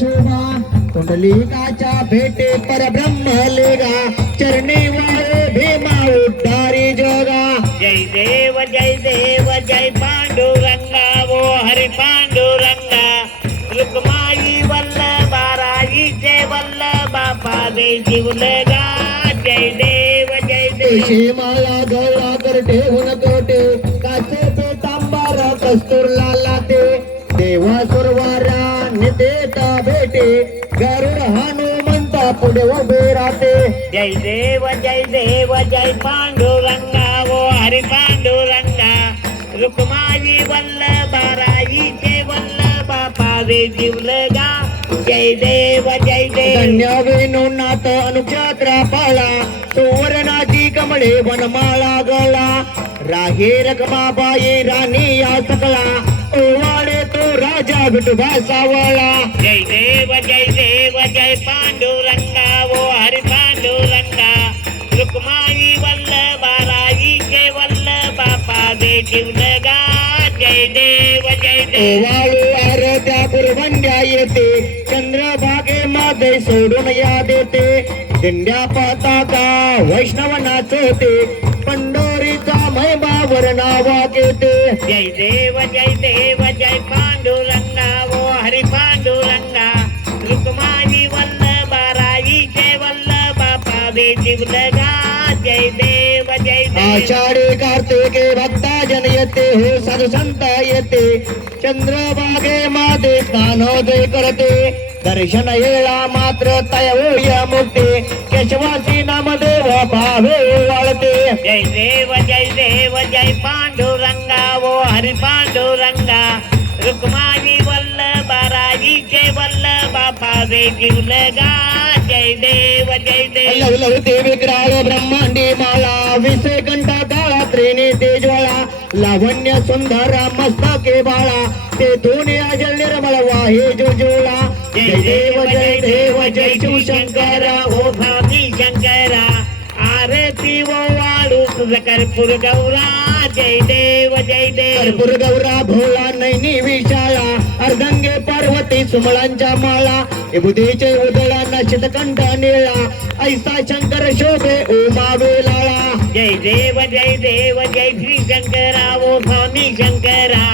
शोभा कुंडलिकाच्या भेटे परब्रह्म लेगा चरणी वाळे भीमा उद्धारी जोगा जय देव जय पांडुरंगा वो हरि पांडुरंगा रुक्माई वल्लभा राईचे वल्लभा पादे जीवलगा जय देव तुळशी माला गळा कर ठेवून कोटे काचे पेतांबार कस्तुरला लाते देवा सुरवारा निदेता भेटे गरुड हनुमंता पुढे उभे राहते जय देव जय पांडुरंगा वो हरि पांडुरंगा रुक्माई वल्लभा राईचे वल्लभा पादे जीवलगा जय देव धन्य वेणूनाथ अनुक्षत्रा पाळा सुवर्णाची कमळे वनमाळा गळा राहे रखमाबाई राणी या सकला ओवाडे तो राजा विठोबा सावळा जय देव जय पांडुरंगा वो हरि पांडुरंगा रुक्माई वल्लभा राईचे वल्लभा पादे जीवलगा जय देव ओवाळू आरत्या कुरवंड्या येते चंद्रभागे मध्ये सोडून या देते दिंड्या पताका वैष्णव नाचते पंढरीचा महिमावर नावा घेते जय देव जय पांडुरंगा वो हरि पांडुरंगा रुक्माई वल्लभा राईचे वल्लभा पादे जीवलगा जय देव आषाढी कार्तिके भक्ता जन येते हो साधू संत येते चंद्रभागे मध्ये स्नानोदय करते दर्शन येळा मात्र तय होय मुक्ते केशवासी नामदेव भावे वाळते जय देव जय पांडुरंगा वो हरि पांडुरंगा रुक्माई वल्लभा राईचे वल्लभा पादे जीवलगा जय देव लवलवते विक्राळ ब्रह्मांडी माला विसे कंठा काळा त्रिने तेजवाळा लावण्य सुंदर मस्तके बाळा ते दोन्ही अजल निर्मळ वाहे जोजोळा जय देव जय शिवशंकरा ओ स्वामी शंकरा आरती वो वाळू तुझ कर्पूर गौरा जय देव कर्पूर गौरा भोला नैनी विशाळा अर्धंगे पार्वती सुमळांच्या माळा विभूतीचे उदळा नशित कंठ निळा ऐसा शंकर शोभे उमा वेलाळा जय देव जय श्री शंकरा ओ स्वामी शंकरा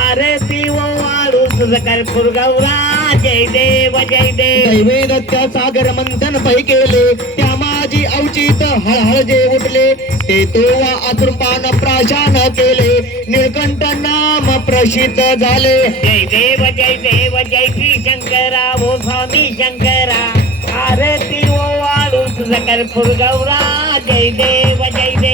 आरती वो वाळू तुझ कर्पूर गौरा जय देव दैवे दत्त सागर मंथन पै केले त्या माझी अवचित हळहळ जे उठले ते तोवा अतृपान प्राशान केले निळकंठ नाम प्रसिद्ध झाले जय देव जय श्री शंकरा ओ स्वामी शंकरा आरती वो वाळू तुझ कर्पूर गौरा जय देव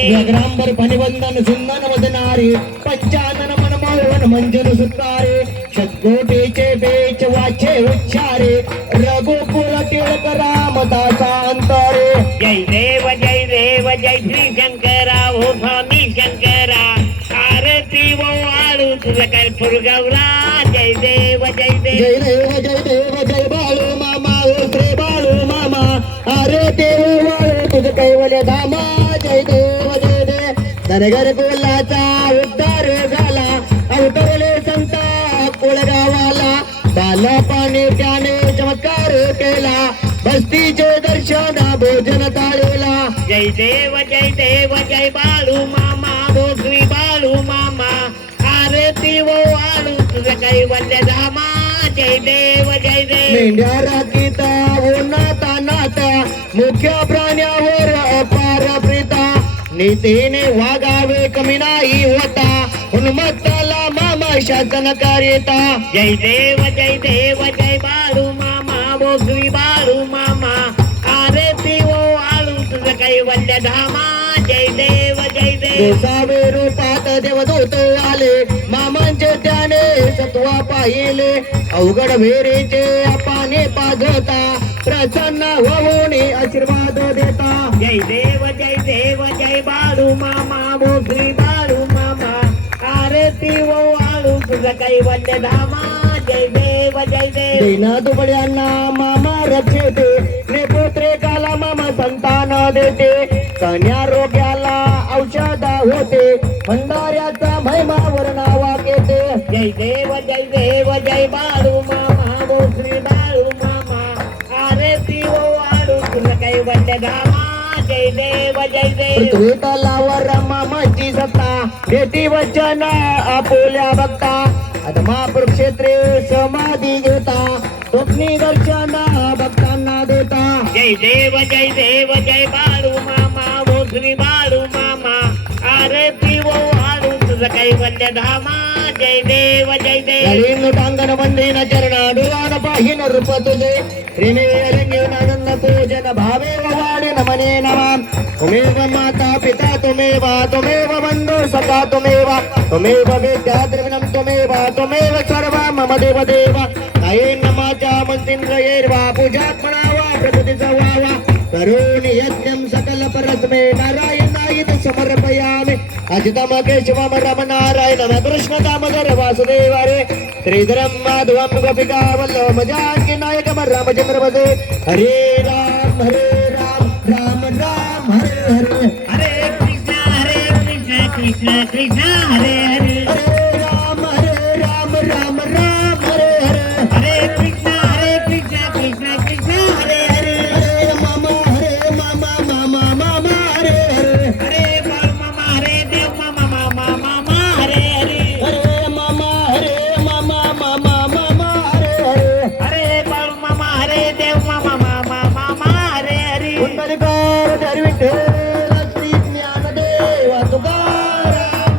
जगरांबर फणिवंदन सुंदन वदनारे पंचानन मनमोहन मंजन सुतारे शतकोटीचे बेच वाचे उच्चारे रघुकुल टिळक रामदासा अंतरे जय देव जय श्री शंकरा ओ स्वामी शंकरा आरती वो वाळू तुझ कर्पूर गौरा जय देव जय बाळू मामा ओ श्री बाळू मामा अरे देव वाळू तुझ कैवल्य धामा जय देव धनगर कुलाचा उद्धार झाला अवतरले संता कुळगावाला बालपणी त्याने चमत्कार केला बस्तीचे दर्शन भोजन ताळेला जय देव जय बाळू मामा वो श्री बाळू मामा आरती वो वाळू तुझ कैवल्य धामा जय देव मेंढ्या राखीता उन्हाता नाता मुख्य प्राण्यावर अपार प्रीता नीतीने वागावे कमी नाही होता उन्मत्ताला मामा शासन कार्यता जय देव जय बाळू मामा वो श्री बाळू मामा आरती वो वाळू तुझ कैवल्य धामा जय देव गोसावे रूपात देवदूत आले मामांचे त्याने सत्वा पाहिले अवघड वेरीचे अपाने पाजता प्रसन्न होऊन आशीर्वाद देता जय देव जय बाळू मामा वो श्री बाळू मामा आरती वो वाळू तुझ कैवल्य धामा जय देव दीन दुबळ्यांना मामा रक्षते नेपुत्रे काला मामा संतान देते कन्या रोग्याला औषध होते भंडाऱ्याचा महिमावर नावा घेते जय देव जय बाळू मामा वो श्री बाळू जय देव जय देव पृथ्वी तलावर रामाची सत्ता भेटी वचन आपुल्या भक्ता आता क्षेत्रे समाधी घेता स्वप्नी दर्शन भक्तांना देता जय देव जय बाळू मामा भोसरी बाळू मामा आरती वो वाळू तुझं कैवल्य धामा जय देव जय देव हरिण टांगण वंदीन चरण डोळान पाहिन रूप तुझे प्रेमे रंगीन आनंद पूजन भावे वाडीन मने नमाम तुमेव माता पिता तुमेव बंधु सखा तुमेव विद्या द्रविणम तुमेव सर्व मम देव देवा काही नमाच्या मंत्रिंद्र येरवा पूजात म्हणावा प्रकृतीचा वावा करून यज्ञम सकल परस्मे नारायणाय समर्पयामि अजितम केशवम रम नारायणम कृष्ण दामोदर वासुदेव रे श्रीधरम माधवम गोपिका वल्लभ जानकी नायकम रामचंद्र वदे हरे राम राम राम हरे हरे हरे कृष्ण कृष्ण कृष्ण हरे हरे हरे राम राम राम हरे हरे हरे कृष्ण कृष्ण कृष्ण हरे हरे हरे मामा हरे हरे हरे बाळू मामा हरे देव मामा मामा हरे हरे हरे मामा हरे हरे हरे बाळू मामा हरे देव मामा हरे हरे कुंडलिकार दरविठ्ठल श्री ज्ञानदेव तुकाराम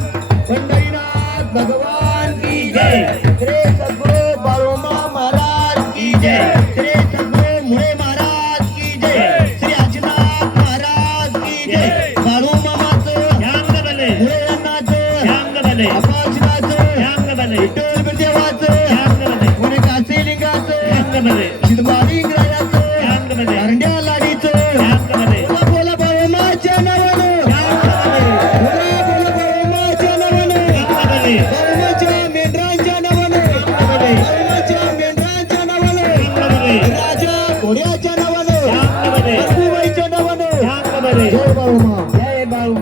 पंढरीनाथ भगवान की जय श्री सद्गुरु बाळूमा महाराज की जय श्री सद्गुरु मुळे महाराज की जय श्री अजिनाथ महाराज की जय बाळूमामाचं श्याम बले मुळेनाचं श्याम बले अपाक्षनाचं श्याम बले विठ्ठल गुरुदेवाचं श्याम बले पुणे काशीलिंगाचं श्याम बले शिदवाडी इंग्रजाचं श्याम बले कारंड्या लाडीचं श्याम बले बोला बाळूमाच्या नावानं बोला बाळूमाच्या नावानं बले बाळूमाच्या मेंढरांच्या नावानं बाळूमाच्या मेंढरांच्या नावानं राजा घोड्याच्या नावानं श्याम बले रघुबाईच्या नावानं श्याम बले जय बाळूमा जय बाळू